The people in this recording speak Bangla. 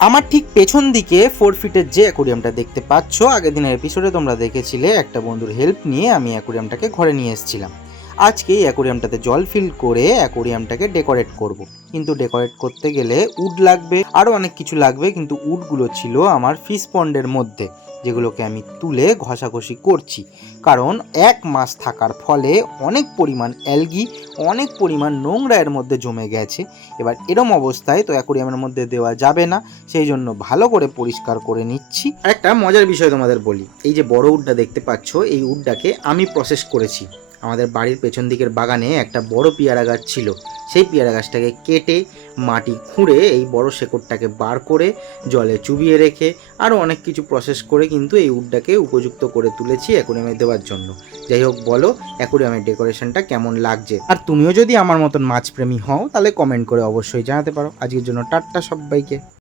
আমার ঠিক পেছন দিকে 4 ফিটের যে অ্যাকোরিয়ামটা দেখতে পাচ্ছ, আগের দিনের এপিসোডে তোমরা দেখেছিলে একটা বন্ধুর হেল্প নিয়ে আমি অ্যাকোরিয়ামটাকে ঘরে নিয়ে এসেছিলাম। আজকে এই অ্যাকোরিয়ামটাতে জল ফিল করে অ্যাকোরিয়ামটাকে ডেকোরেট করব। কিন্তু ডেকোরেট করতে গেলে উড লাগবে, আরও অনেক কিছু লাগবে, কিন্তু উডগুলো ছিল আমার ফিশ পন্ডের মধ্যে, যেগুলোকে আমি তুলে ঘষাঘষি করছি। কারণ 1 মাস থাকার ফলে অনেক পরিমাণ অ্যালগি, অনেক পরিমাণ নোংরা এর মধ্যে জমে গেছে। এবার এরম অবস্থায় তো অ্যাকোরিয়ামের মধ্যে দেওয়া যাবে না, সেই জন্য ভালো করে পরিষ্কার করে নিচ্ছি। একটা মজার বিষয় তোমাদের বলি, এই যে বড় উডটা দেখতে পাচ্ছ, এই উডটাকে আমি প্রসেস করেছি। আমাদের বাড়ির পেছন দিকের বাগানে একটা বড় পেয়ারা গাছ ছিল, সেই পেয়ারা গাছটাকে কেটে মাটি খুঁড়ে এই বড় শেকড়টাকে বার করে জলে চুবিয়ে রেখে আরও অনেক কিছু প্রসেস করে কিন্তু এই উডটাকে উপযুক্ত করে তুলেছি অ্যাকোরিয়ামে দেওয়ার জন্য। যাই হোক, বলো অ্যাকোরিয়ামের ডেকোরেশনটা কেমন লাগছে। আর তুমিও যদি আমার মতন মাছপ্রেমী হও তাহলে কমেন্ট করে অবশ্যই জানাতে পারো। আজকের জন্য টাটা সবাইকে।